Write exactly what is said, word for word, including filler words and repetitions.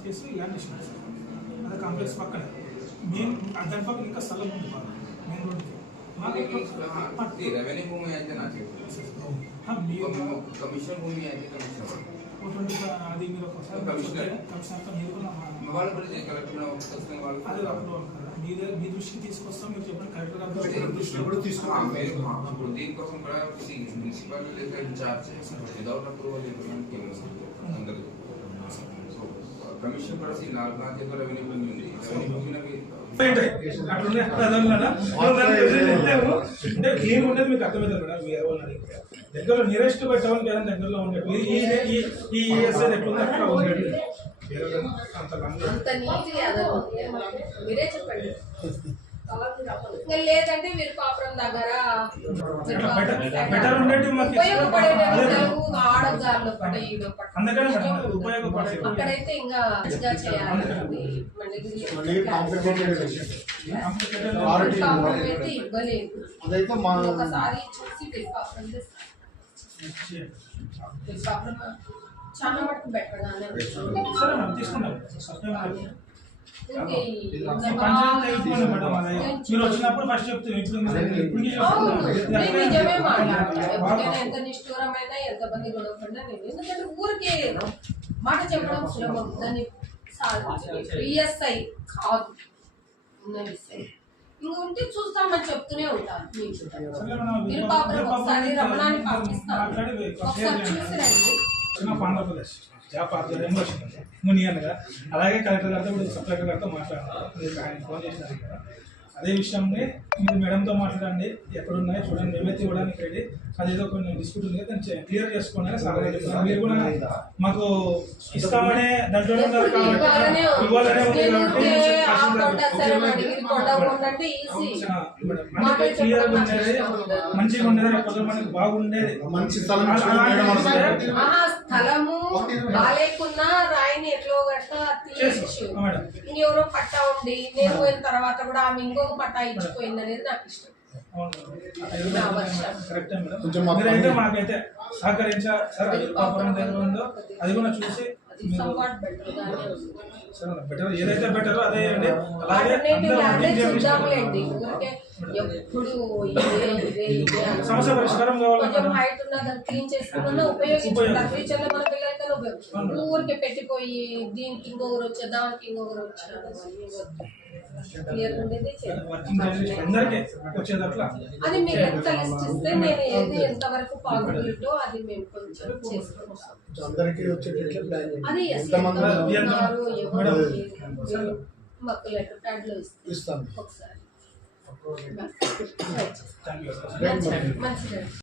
చేసి ల్యాండ్ ఇచ్చినారు సార్. అదే కాంప్లెక్స్ పక్కన మెయిన్ దాని పక్కన ఇంకా స్థలం ఉంది బాగా మెయిన్ రోడ్కి. రెవెన్యూ భూమి అయితే నాకు కమిషన్ భూమి అయితే కమిషన్ అది మీరు ఒకసారి కమిషనర్తో మీరు కూడా వాళ్ళు కూడా కలెక్టర్ వాళ్ళు అదే మీ మీ దృష్టికి తీసుకొస్తాం. మీరు చెప్పండి కలెక్టర్ గారి దృష్టికి కూడా తీసుకున్నాం. ఇప్పుడు దీనికోసం కూడా మున్సిపాలిటీ ఇన్ఛార్జ్ విదౌట్ అప్రూవల్ అందరూ సో కమిషన్ కూడా నాలుగు నాలుగు రెవెన్యూ భూమి ఉంది. రెవెన్యూ భూమి అంటే ఏమి ఉండేది మీకు అర్థమవుతుంది మేడం. మీరు ఎవరు దగ్గరలో నియరెస్ట్ బై టౌన్ కదా దగ్గరలో ఉండేది ఈ ఈఎస్ఐ ఎట్లుంది అక్కడ ఉండేది అంత మీరే చెప్పండి. లేదంటే మీరు పాపురం దగ్గర బెటర్ ఉండేది అక్కడైతే ఇంకా చేయాలి. ఇవ్వలేదు ఒకసారి చూసి చాలా మటుకు బెటర్ గానే మీరు వచ్చినప్పుడు ఫస్ట్ చెప్తాను. నిజమే మాట్లాడతాను. ఎంత నిష్ఠూరమైనా ఎంత మంది గొడవకుండా నేను ఎందుకంటే ఊరికే మాట చెప్పడం సులభం. దాన్ని ఈఎస్ఐ కాదు ఉన్న విషయం ఇంక ఉంటే చూస్తామని చెప్తూనే ఉంటాను. మీరు పాపం ఒకసారి రమణాన్ని పంపిస్తాను, ఒకసారి చూసి రండి. ఆంధ్రప్రదేశ్ జాబ్ ఆధ్వర్యంలో వచ్చింది మునియన్గా. అలాగే కలెక్టర్ గారితో ఇప్పుడు సబ్ కలెక్టర్ గారితో మాట్లాడారు. ఆయన ఫోన్ చేసినారు కదా. అదే విషయంని మీరు మేడంతో మాట్లాడండి. ఎక్కడున్నాయో చూడండి, మేమైతే ఇవ్వడానికి రెడీ. అదేదో కొన్ని డిస్ప్యూట్ ఉంది కదా దాన్ని క్లియర్ చేసుకోండి. సార్ మీరు కూడా మాకు ఇస్తామనే దాంట్లో ఉన్నారు కాబట్టి ఇవ్వాలనే ఉంది కాబట్టి క్లియర్ ఉండేది, మంచిగా ఉండేది, కొంచెం మనకి బాగుండేది. మంచి స్థలము బాగాలేకున్నా రాయిని ఎట్లో గట్లా తీయచ్చు. ఇంకెవరో పట్టా ఉండి నేను పోయిన తర్వాత కూడా ఆమె ఇంకొక పట్టా ఇచ్చిపోయింది అనేది నాకు ఇష్టం. మీరైతే మాకైతే సహకరించారు సార్. అది పాపురం దగ్గర ఉందో అది కూడా చూసి బెటర్ ఏదైతే బెటర్ అదే అండి. అలాగే సమస్య పరిష్కారం కావాలి. హైట్ ఉన్న క్లీన్ చేసుకున్నా ఉపయోగించుకుంటారు. ఫ్యూచర్ లో మన పిల్లలకైనా ఉపయోగించుకుంటారు. ఊరికే పెట్టిపోయి దీనికి ఇంకొకరు వచ్చా దానికి ఇంకొకరు వచ్చారు. అది మీరు ఎంత లిస్ట్ ఇస్తే నేను ఏది ఎంతవరకు పాజిబిలిటో అది మేము కొంచెం చేసుకుంటాం. అది మాకు లెటర్ ప్యాడ్ లో ఇస్తాం ఒకసారి. మంచిది.